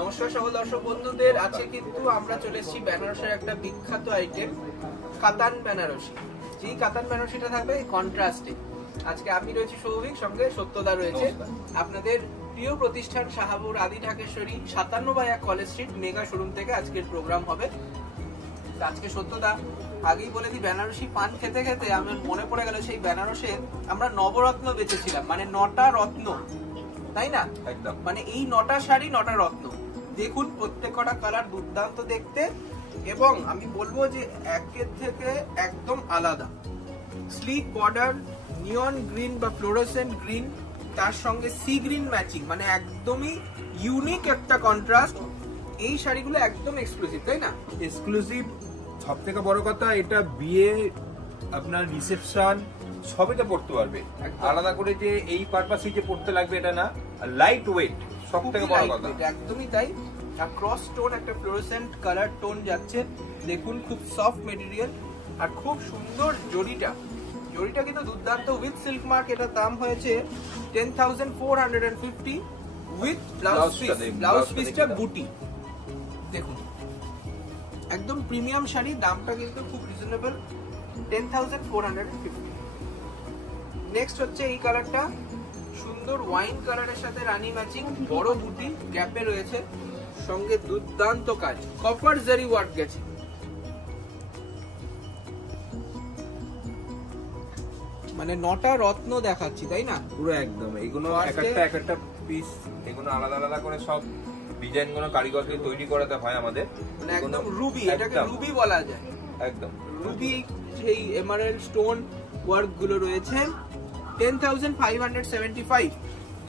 নমস্কার সকল দর্শক বন্ধুদের। আজকে কিন্তু আমরা চলে এসেছি বেনারসের একটা বিখ্যাত আইটেম কাতান বেনারসি। যেই কাতান বেনারসিটা থাকবে কন্ট্রাস্টে। আজকে আমি রয়েছি সৌভিক, সঙ্গে সত্যদা রয়েছে। আপনাদের প্রিয় প্রতিষ্ঠান শাহাবুর আদি Dhakeshwari 57/1 college street mega showroom থেকে আজকের প্রোগ্রাম হবে। আজকে সত্যদা আগেই বলে দিই, বেনারসি পান খেতে খেতে আমার মনে পড়ে গেল সেই বেনারসে আমরা নবরত্ন বেঁচেছিলাম, মানে 9টা রত্ন, তাই না? একদম, মানে এই 9টা শাড়ি 9টা রত্ন। দেখুন প্রত্যেকটা কালার দুর্দান্ত দেখতে, এবং আমি বলবো যে একের থেকে একদম আলাদা। স্লিক বর্ডার, নিয়ন গ্রিন বা ফ্লোরোসেন্ট গ্রিন, তার সঙ্গে সি গ্রিন ম্যাচিং, মানে একদমই ইউনিক একটা কন্ট্রাস্ট। এই শাড়িগুলো একদম এক্সক্লুসিভ, তাই না? এক্সক্লুসিভ। সব থেকে বড় কথা, এটা বিয়ে, আপনার রিসেপশন সবেতে পড়তে পারবে। আলাদা করে যে এই পারপাসে যে পড়তে লাগবে এটা না, লাইট ওয়েট, সব থেকে বড় কথা। একদমই তাই। আর ক্রস টোন একটা ফ্লোরোসেন্ট কালার টোন যাচ্ছে, দেখুন খুব সফট মেটেরিয়াল আর খুব সুন্দর জরিটা। জরিটা কিন্তু দুর্দান্ত, উইথ সিল্ক মার্ক। এটার দাম হয়েছে 10,450 উইথ ব্লাউজ পিস। ব্লাউজ পিসটা বুটি। দেখুন একদম প্রিমিয়াম শাড়ি, দামটা কিন্তু খুব রিজনেবল, 10,450। নেক্সট হচ্ছে এই কালারটা, সুন্দর ওয়াইন কালারের সাথে রানী ম্যাচিং, বড় বুটি গ্যাপে রয়েছে, সঙ্গে দুর্দান্ত কাজ, কপার জারি ওয়ার্ক গেছে। মানে 9টা রত্ন দেখাচ্ছি, তাই না? পুরো একদম। এগুলো এক একটা পিস, এগুলো আলাদা আলাদা করে সব ডিজাইন গুলো কারিগরকে তৈরি করাতে হয় আমাদের। মানে একদম রুবি, এটাকে রুবি বলা যায়। একদম রুবি, সেই এমারাল্ড স্টোন ওয়ার্ক গুলো রয়েছে। 10,575,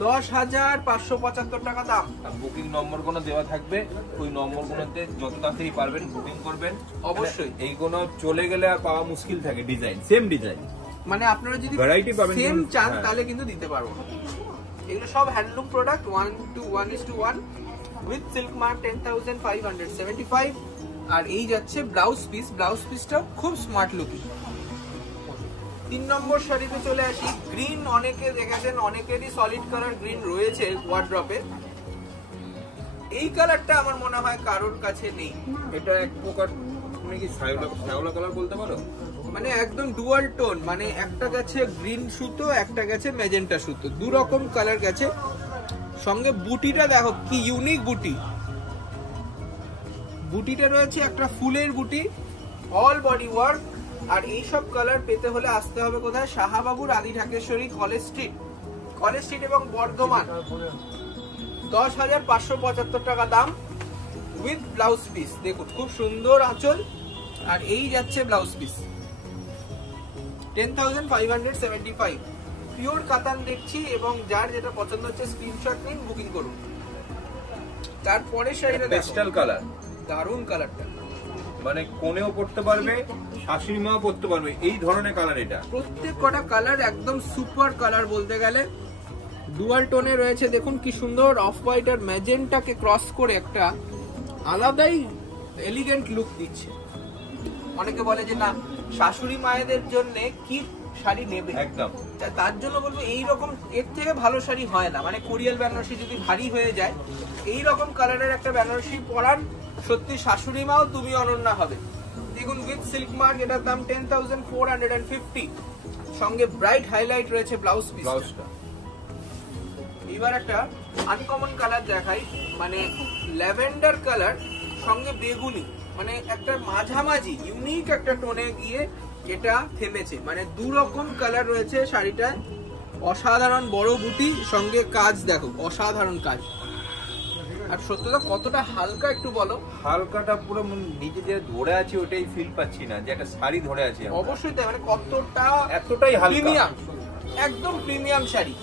10,575 টাকা দাম। বুকিং নম্বর গুলো দেওয়া থাকবে, ওই নম্বর গুলোতে যত তাড়াতাড়ি পারবেন বুকিং করবেন অবশ্যই। এইগুলো চলে গেলে আর পাওয়া মুশকিল থাকে। ডিজাইন সেম ডিজাইন, মানে আপনারা যদি ভ্যারাইটি পাবেন সেম চান তাহলে কিন্তু দিতে পারবো। এগুলো সব handloom product, 1:1:1 with silk mark, 10,575। আর এই যাচ্ছে ব্লাউজ পিস। ব্লাউজ পিসটাও খুব স্মার্ট লুকিং। 3 নম্বর শাড়িতে চলে আসি। গ্রিন অনেকে দেখেছেন, অনেকেরই সলিড কালার গ্রিন রয়েছে ওয়ার্ড্রপে। এই কালারটা আমার মনে হয় কারোর কাছে নেই। এটা এক প্রকার, তুমি কি শ্যাওলা কালার বলতে পারো? মানে একদম ডুয়াল টোন, মানে একটা গেছে গ্রিন সুতো, একটা গেছে মেজেন্টা সুতো, দু রকম কালার গেছে। সঙ্গে বুটিটা দেখো কি ইউনিক বুটি। বুটিটা রয়েছে একটা ফুলের বুটি, অল বডি ওয়ার্ক। আর এই সব কালার পেতে হলে আসতে হবে কোথায়? শাহাবাবুর আদি ঢাকেশ্বরী কলেজ স্ট্রিট এবং বর্ধমান। 10,575 টাকা দাম উইথ ব্লাউজ পিস। দেখুন খুব সুন্দর আঁচল, আর এই যাচ্ছে ব্লাউজ পিস। 10,575 পিওর কাতান দেখছি, এবং যার যেটা পছন্দ হচ্ছে স্ক্রিনশট নিন, বুকিং করুন। তারপরে শাড়িটা পেস্টাল কালার, দারুন কালারটা, মানে কোনেও পড়তে পারবে, শাশুড়ি মাও পড়তে পারবে, এই ধরনের কালার। এটা প্রত্যেক কটা কালার একদম সুপার কালার বলতে গেলে। ডুয়াল টোনে রয়েছে, দেখুন কি সুন্দর অফ হোয়াইট আর ম্যাজেন্টাকে ক্রস করে একটা আলাদাই এলিগেন্ট লুক দিচ্ছে। অনেকে বলে যে না, শাশুড়ি মায়েদের জন্য কি শাড়ি নেবে, একদম তার জন্য বলবো এইরকম, এর থেকে ভালো শাড়ি হয় না। মানে কোরিয়াল বেনারসি যদি ভারী হয়ে যায়, এই রকম কালারের একটা বেনারসি পরান, সত্যি শাশুড়ি মাও তুমি অনন্যা হবে। দেখুন উইথ সিল্ক মার্ক, এটার দাম 10,450। সঙ্গে ব্রাইট হাইলাইট রয়েছে ব্লাউজ পিসটা। এবার একটা আনকমন কালার দেখাই, মানে ল্যাভেন্ডার কালার সঙ্গে বেগুনি, মানে একটা মাঝামাঝি ইউনিক একটা টোনে গিয়ে এটা থেমেছে। মানে দু রকম কালার রয়েছে শাড়িটায়। অসাধারণ বড় বুটি, সঙ্গে কাজ দেখো, অসাধারণ কাজ। আর সত্যটা কতটা হালকা একটু বলো। হালকাটা পুরো নিচে যে ধরে আছে ওটাই ফিল পাচ্ছি না, যে একটা শাড়ি ধরে আছে। অবশ্যই তাই, মানে কতটা এতটাই হালকা, প্রিমিয়াম, একদম প্রিমিয়াম শাড়ি।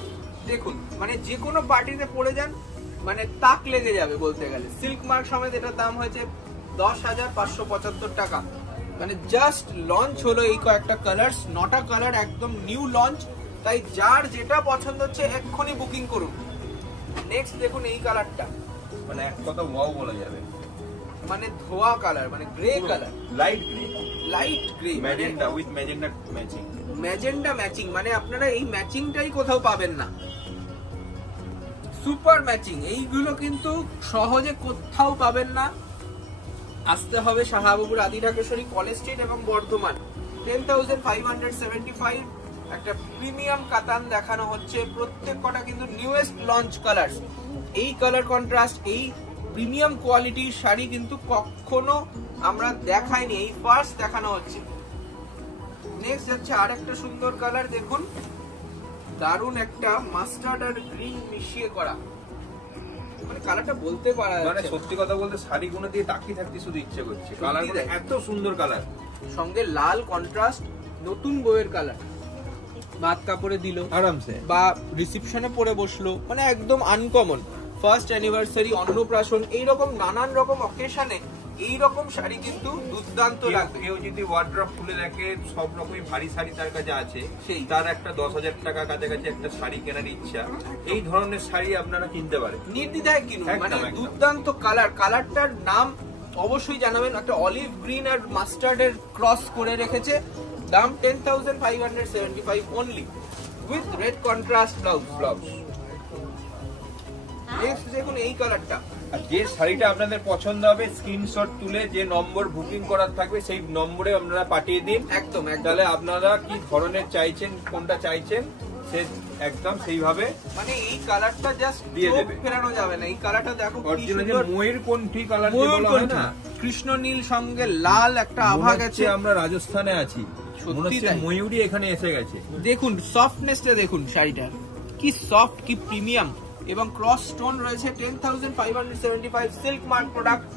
দেখুন মানে যে কোনো পার্টিতে পরে যান, মানে তাক লেগে যাবে বলতে গেলে। সিল্ক মার্ক সমেত এটার দাম হয়েছে 10,575 টাকা। মানে জাস্ট লঞ্চ হলো এই কয়েকটা কালার্স, 9টা কালার একদম নিউ লঞ্চ। তাই যার যেটা পছন্দ হচ্ছে এক্ষুনি বুকিং করুন। নেক্সট দেখুন এই কালারটা, মানে এক কথা ওয়াও বলা যাবে। মানে ধোয়া কালার, মানে grey colour, light grey, magenta with magenta matching. Magenta matching, মানে আপনারা এই ম্যাচিংটাই কোথাও পাবেন না। Super matching. এইগুলো কিন্তু সহজে কোথাও পাবেন না, আসতে হবে শাহাবুপুর আদি ঢাকেশ্বরী কলেজ স্ট্রিট এবং বর্ধমান। 10,575 একটা প্রিমিয়াম কাতান দেখানো হচ্ছে, প্রত্যেক কটা কিন্তু নিউয়েস্ট লঞ্চ কালার। এই কালার কন্ট্রাস্ট, এই প্রিমিয়াম কোয়ালিটির শাড়ি কিন্তু কখনো আমরা দেখাইনি, এই ফার্স্ট দেখানো হচ্ছে। নেক্সট যাচ্ছে আর একটা সুন্দর কালার, দেখুন দারুন একটা মাস্টার্ড আর গ্রিন মিশিয়ে করা, মানে কালারটা বলতে পারা মানে যাচ্ছে সত্যি কথা বলতে শাড়িগুলো দিয়ে তাকিয়ে থাকতে শুধু ইচ্ছে করছে, কালারগুলো এত সুন্দর কালার। সঙ্গে লাল কন্ট্রাস্ট, নতুন বইয়ের কালার, ভাত কাপড়ে দিল আরামসে বা রিসেপশনে পরে বসলো, মানে একদম আনকমন। ফার্স্ট অ্যানিভার্সারি, অন্নপ্রাশন, এইরকম নানান রকম অকেশনে এইরকম শাড়ি কিন্তু দুর্দান্ত লাগবে। কেউ যদি ওয়ার্ড্রপ খুলে দেখে সব রকমই ভারী শাড়ি তার কাছে আছে, সেই তার একটা 10,000 টাকা কাছাকাছি একটা শাড়ি কেনার ইচ্ছা, এই ধরনের শাড়ি আপনারা কিনতে পারেন নির্দ্বিধায় কিনুন, একদম, মানে একদম। দুর্দান্ত কালার। কালারটার নাম অবশ্যই জানাবেন, একটা অলিভ গ্রিন আর মাস্টার্ডের ক্রস করে রেখেছে। দাম 10,575 only, with red contrast blouse. Next দেখুন এই কালারটা, আর যে শাড়িটা আপনাদের পছন্দ হবে স্ক্রিনশট তুলে যে নম্বর বুকিং করার থাকবে সেই নম্বরে আপনারা পাঠিয়ে দিন। একদম তাহলে আপনারা কি ধরনের চাইছেন, কোনটা চাইছেন, সে একদম সেইভাবে মানে এই কালারটা জাস্ট দিয়ে চোখ দেবে। ফেরানো যাবে না। এই কালারটা দেখো কি অরিজিনাল যে সুন্দর, ময়ূর কোনটি কালার যে বলা হয় না, কৃষ্ণ নীল সঙ্গে লাল একটা আভা মনে গেছে। হচ্ছে আমরা রাজস্থানে আছি, সত্যি মনে হচ্ছে তাই। ময়ূরই এখানে এসে গেছে। দেখুন সফটনেসটা, দেখুন শাড়িটার কি সফট, কি প্রিমিয়াম, এবং ক্রস স্টোন রয়েছে। 10,575 সিল্ক মার্ক প্রোডাক্ট।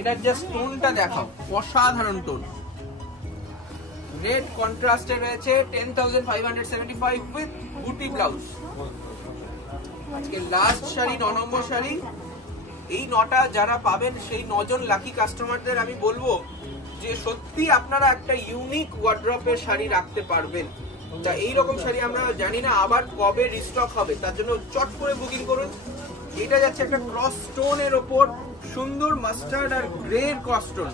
এটার জাস্ট টোনটা দেখাও, অসাধারণ টোন। রেড কন্ট্রাস্টে রয়েছে 10,575 উইথ বুটি ব্লাউজ। আজকে লাস্ট শাড়ি, 9 নম্বর শাড়ি। এই 9টা যারা পাবেন সেই 9 জন লাকি কাস্টমারদের আমি বলবো যে সত্যি আপনারা একটা ইউনিক ওয়ার্ড্রপের শাড়ি রাখতে পারবেন। তা এইরকম শাড়ি আমরা জানি না আবার কবে রিস্টক হবে, তার জন্য চট করে বুকিং করুন। এটা যাচ্ছে একটা ক্রস স্টোনের ওপর সুন্দর মাস্টার্ড আর গ্রে ক্রস স্টোন,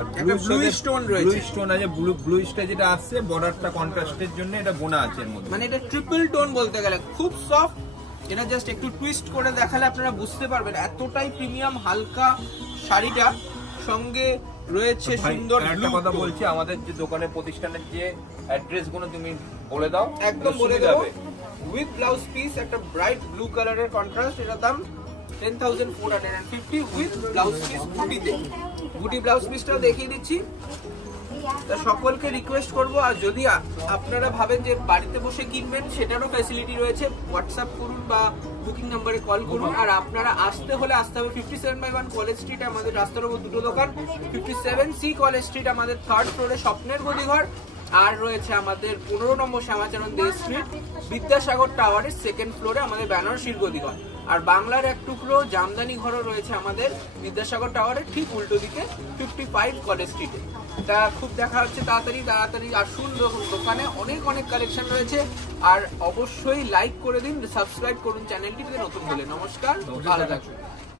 একটা ব্লু স্টোন রয়েছে। ব্লু স্টোন আছে, ব্লু স্টা যেটা আসছে বর্ডারটা কন্ট্রাস্টের জন্য এটা বোনা আছে এর মধ্যে। মানে এটা ট্রিপল টোন বলতে গেলে, খুব সফট। এটা জাস্ট একটু টুইস্ট করে দেখালে আপনারা বুঝতে পারবেন এতটাই প্রিমিয়াম হালকা শাড়িটা। সঙ্গে রয়েছে সুন্দর একটা কথা বলছি, আমাদের যে দোকানের প্রতিষ্ঠানের যে অ্যাড্রেস গুলো তুমি বলে দাও। একদম বলে দেবো। উইথ ব্লাউজ পিস, একটা ব্রাইট ব্লু কালারের কন্ট্রাস্ট। এটার দাম 10,450 উইথ ব্লাউজ পিস বুটিতে। বুটি ব্লাউজ পিসটাও দেখিয়ে দিচ্ছি। তা সকলকে রিকোয়েস্ট করব, আর যদি আপনারা ভাবেন যে বাড়িতে বসে কিনবেন সেটারও ফ্যাসিলিটি রয়েছে, হোয়াটসঅ্যাপ করুন বা বুকিং নাম্বারে কল করুন। আর আপনারা আসতে হলে আসতে হবে 57/1 কলেজ স্ট্রিট, আমাদের রাস্তার উপর দুটো দোকান। 57C কলেজ স্ট্রিট আমাদের 3rd ফ্লোরে স্বপ্নের গদিঘর, আর রয়েছে আমাদের 15 নম্বর শ্যামাচরণ দে স্ট্রিট বিদ্যাসাগর টাওয়ারের 2nd ফ্লোরে আমাদের বেনারসির গদিঘর। আর বাংলার এক টুকরো জামদানি ঘরও রয়েছে আমাদের বিদ্যাসাগর টাওয়ারের ঠিক উল্টো দিকে 55 কলেজ স্ট্রিটে। তা খুব দেখা হচ্ছে, তাড়াতাড়ি আসুন দোকানে, অনেক কালেকশন রয়েছে। আর অবশ্যই লাইক করে দিন, সাবস্ক্রাইব করুন চ্যানেলটিতে নতুন হলে। নমস্কার, ভালো থাকুন।